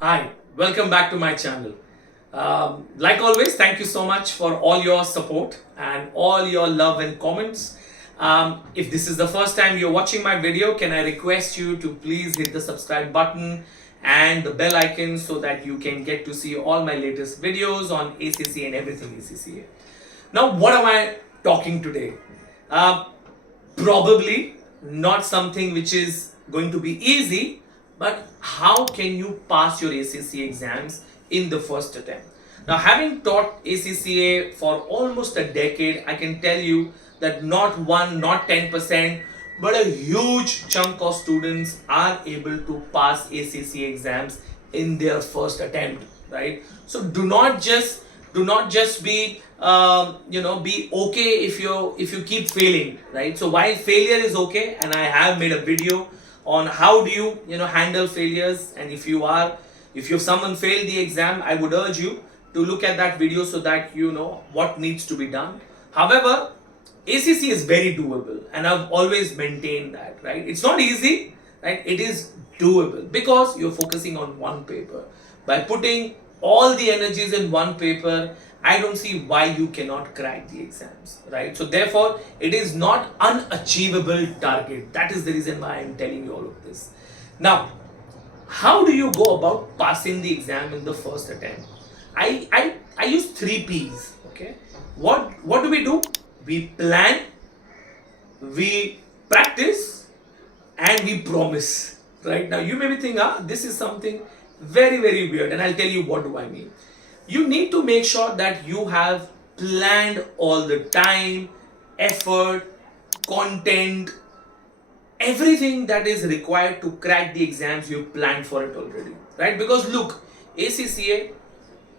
Hi, welcome back to my channel. Like always, thank you so much for all your support and all your love and comments. If this is the first time you're watching my video, can I request you to please hit the subscribe button and the bell icon so that you can get to see all my latest videos on ACCA and everything ACCA. Now, what am I talking today? Uh, Probably not something which is going to be easy, but how can you pass your ACCA exams in the first attempt? Now, having taught ACCA for almost a decade, I can tell you that not one, not 10%, but a huge chunk of students are able to pass ACCA exams in their first attempt, right? So do not just be be okay if you keep failing, right? So while failure is okay, and I have made a video on how do you handle failures, and if someone failed the exam, I would urge you to look at that video so that you know what needs to be done. However, ACC is very doable, and I've always maintained that, right? It's not easy, right? It is doable because you're focusing on one paper. By putting all the energies in one paper, I don't see why you cannot crack the exams, right? So therefore, it is not unachievable target. That is the reason why I'm telling you all of this. Now, how do you go about passing the exam in the first attempt? I use three P's. Okay, what do we do? We plan, we practice, and we promise. Right now, you may be thinking, this is something very weird, and I'll tell you what do I mean. You need to make sure that you have planned all the time, effort, content, everything that is required to crack the exams. You planned for it already, right? Because look, ACCA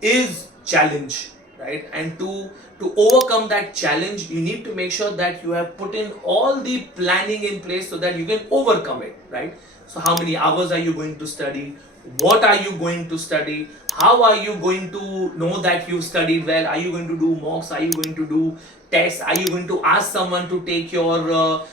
is challenge, right? And to overcome that challenge, you need to make sure that you have put in all the planning in place so that you can overcome it, right? So how many hours are you going to study? What are you going to study? How are you going to know that you've studied well? Are you going to do mocks? Are you going to do tests? Are you going to ask someone to take your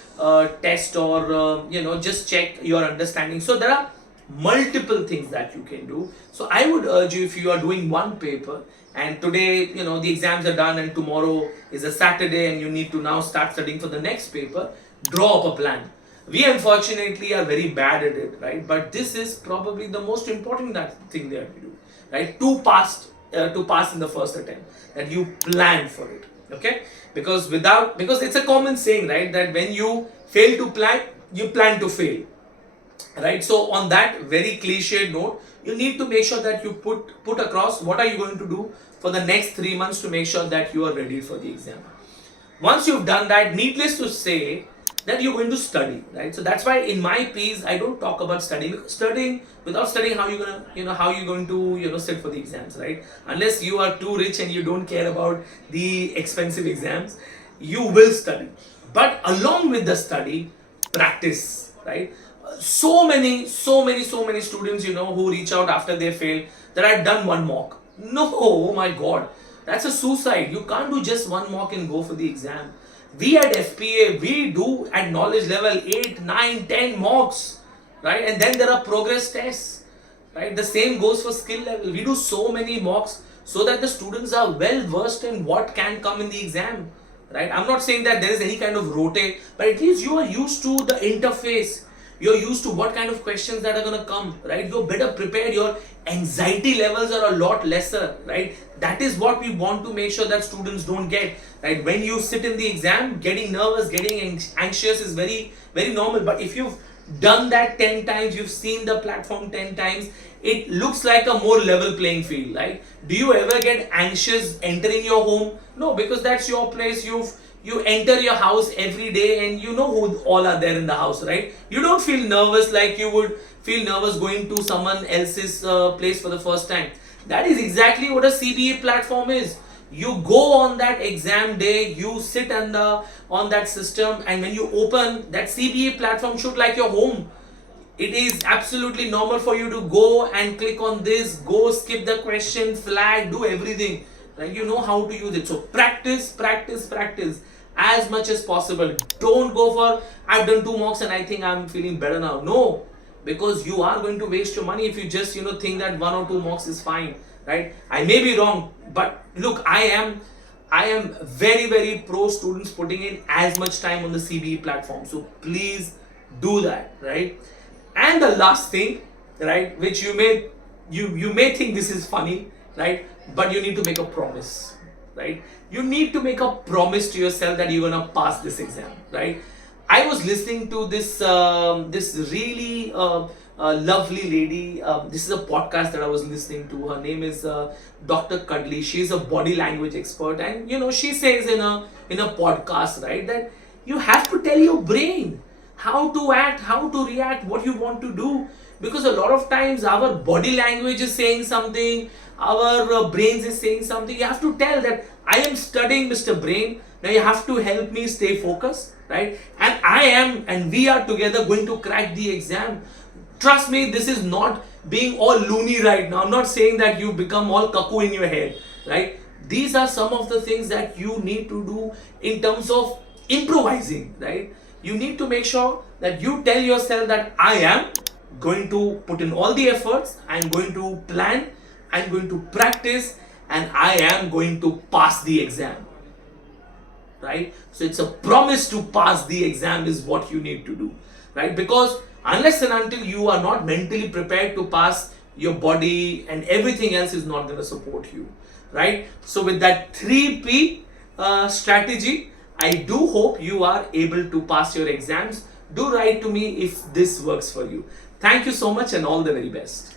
test, or just check your understanding? So there are multiple things that you can do. So I would urge you, if you are doing one paper and today the exams are done and tomorrow is a Saturday and you need to now start studying for the next paper, draw up a plan. We unfortunately are very bad at it, right? But this is probably the most important thing that we do, right? To pass in the first attempt, that you plan for it. Okay, because it's a common saying, right, that when you fail to plan, you plan to fail, right? So on that very cliched note, you need to make sure that you put across what are you going to do for the next 3 months to make sure that you are ready for the exam. Once you've done that, needless to say that you're going to study, right? So that's why in my piece I don't talk about studying, because without studying, how you going to sit for the exams, right? Unless you are too rich and you don't care about the expensive exams, you will study. But along with the study, practice, right? So many students who reach out after they fail, that I've done one mock. No, oh my god, that's a suicide. You can't do just one mock and go for the exam. We at FPA, we do at knowledge level 8, 9, 10 mocks, right? And then there are progress tests, right? The same goes for skill level. We do so many mocks so that the students are well versed in what can come in the exam, right? I'm not saying that there is any kind of rote, but at least you are used to the interface. You're used to what kind of questions that are going to come, right? You're better prepared. Your anxiety levels are a lot lesser, right? That is what we want to make sure that students don't get, right? When you sit in the exam, getting nervous, getting anxious is very normal. But if you've done that 10 times, you've seen the platform 10 times, it looks like a more level playing field, right? Do you ever get anxious entering your home? No, because that's your place. You enter your house every day and you know who all are there in the house, right? You don't feel nervous like you would feel nervous going to someone else's place for the first time. That is exactly what a CBA platform is. You go on that exam day, you sit on that system, and when you open that CBA platform, should like your home. It is absolutely normal for you to go and click on this, go skip the question, flag, do everything. Like, you know how to use it. So practice as much as possible. Don't go for, I've done 2 mocks and I think I'm feeling better now. No, because you are going to waste your money if you just think that 1 or 2 marks is fine, right? I may be wrong, but look, I am very, very pro students putting in as much time on the CBE platform. So please do that, right? And the last thing, right, which you may think this is funny, right? But you need to make a promise, right? You need to make a promise to yourself that you're gonna pass this exam, right? I was listening to this really lovely lady. This is a podcast that I was listening to. Her name is Dr. Cuddly. She's a body language expert, and she says in a podcast, right, that you have to tell your brain how to act, how to react, what you want to do. Because a lot of times our body language is saying something, our brains is saying something. You have to tell that I am studying, Mr. Brain. Now you have to help me stay focused, right? And I am, and we are together going to crack the exam. Trust me, this is not being all loony right now. I'm not saying that you become all cuckoo in your head, right? These are some of the things that you need to do in terms of improvising, right? You need to make sure that you tell yourself that I am going to put in all the efforts, I'm going to plan, I'm going to practice, and I am going to pass the exam, right? So it's a promise to pass the exam is what you need to do, right? Because unless and until you are not mentally prepared to pass, your body and everything else is not going to support you, right? So with that 3P strategy, I do hope you are able to pass your exams. Do write to me if this works for you. Thank you so much and all the very best.